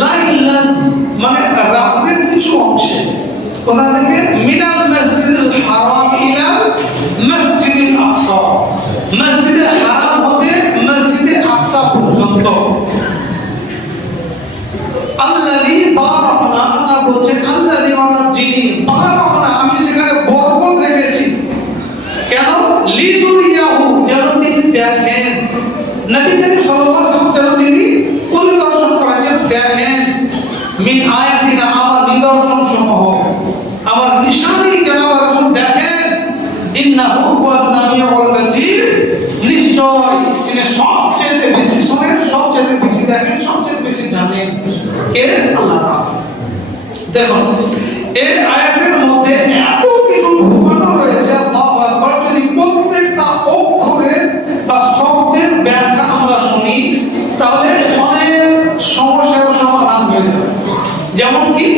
লাইলান মানে রাতের কিছু অংশে, কোথা থেকে? মিনাল মসজিদুল হারাম ইলা মসজিদুল আকসা, মসজিদে হারাম হতে মসজিদে আকসা পর্যন্ত। আল্লাযী বারাকনা, আল্লাহ বলেন আল্লাযী অর্থাৎ যিনি, বারাকনা আমি সেখানে বরকত রেখেছি। কেন? লিদুরিয়াহু যেন তিনি দেখেন, নবী করিম সাল্লাল্লাহু আলাইহি ওয়াসাল্লাম যেন তিনি পরিদর্শন করেন, যেন দেখেন, মিন আয়াতিনা আমার নিদর্শন সমূহ, আমার নিশানি যেন আমার রাসূল দেখেন। ইন্নাহু হুয়াস সামিউল বাসীর, নিশ্চয় তিনি সবচেয়ে বেশি শোনেন, সবচেয়ে বেশি দেখেন, সবচেয়ে বেশি জানেন। কে? আল্লাহ তাআলা। দেখুন এই আয়াতের মধ্যে এত কিছু ঢুকানো রয়েছে, আল্লাহু আকবার। যদি প্রত্যেকটা অক্ষরের বা শব্দের ব্যাখ্যা আমরা শুনি তাহলে অনেক সমস্যার সমাধান হয়ে যাবে। যেমন কি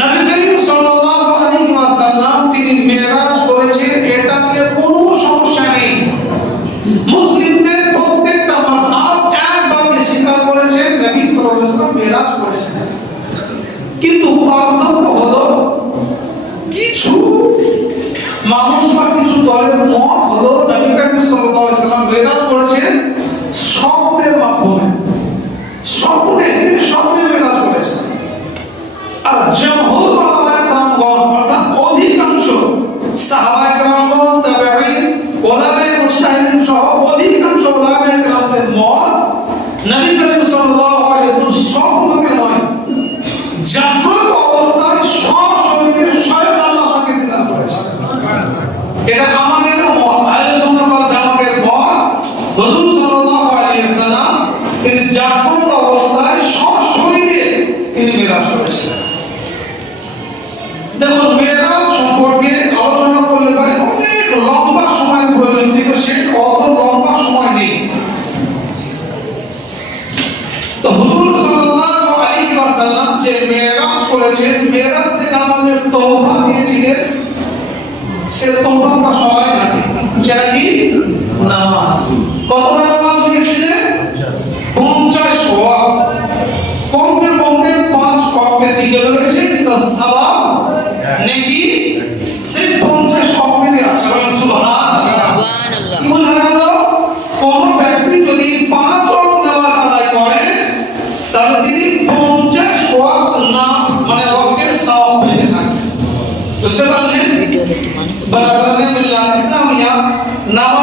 নবী করিম সাল্লাল্লাহু আলাইহি ওয়াসাল্লাম তিনি মেরাজ করেছেন, এটা নিয়ে কোনো সমস্যা নেই। মুসলিমদের প্রত্যেকটা মাযহাব এক বাক্যে স্বীকার করেছেন নবী সাল্লাল্লাহু আলাইহি ওয়াসাল্লাম মেরাজ করেছেন। কিন্তু পার্থক্য হলো কিছু মানুষ বা কিছু দলের মত হলো নবী করিম সাল্লাল্লাহু আলাইহি ওয়াসাল্লাম মেরাজ করেছেন স্বপ্নের মাধ্যমে, স্বপ্নে তিনি স্বপ্নে মেরাজ করেছেন। আর জমহুর উলামায়ে কেরামগণ অর্থাৎ অধিকাংশ সাহাবায়ে কেরামগণ, তাবেঈন, উলামায়ে মুজতাহিদিন সহ অধিকাংশ উলামায়ে কেরামদের মত নবী করিম সাল্লাল্লাহু আলাইহি ওয়াসাল্লাম স্বপ্নকে নয়, জাগ্রত অবস্থায় সশরীরে স্বয়ং আল্লাহর সঙ্গে দিদার করেছেন। এটা আমাদের মত, আহলে সুন্নাত ওয়াল জামাতের মত। হুজুর সাল্লাল্লাহু আলাইহি ওয়াসাল্লাম তিনি জাগ্রত অবস্থায় সশরীরে তিনি মেরাজ করেছিলেন। দেখুন মেরাজ সম্পর্কে আলোচনা করলে পরে অনেক লম্বা সময় প্রয়োজন, কিন্তু সেই অত লম্বা সময় নেই। তো হুজুর সাল্লাল্লাহু আলাইহি ওয়াসাল্লাম যে মেরাজ করেছেন, মেরাজ থেকে আমাদের তওবা দিয়েছিলেন, সে তওবাটা সবাই জানে। সেটা কি? নামাজ। কতটা নামাজ দিয়েছিলেন? 50 ওয়াক্ত। কমতে কমতে 5 ওয়াক্তের দিকে রয়েছে, কিন্তু সওয়াব নেকি সেই 50 ওয়াক্তেরই আছে। সুবহানাল্লাহ, সুবহানাল্লাহ। কি বলা গেল? কোন ব্যক্তি যদি 5 ওয়াক্ত নামাজ আদায় করে তাহলে তিনি 50 ওয়াক্ত না মানে ওয়াক্তের সওয়াব পেয়ে থাকেন। বুঝতে পারলেন? বারাকাতুল্লাহ বিল্লাহ ইসলামিয়া নামাজ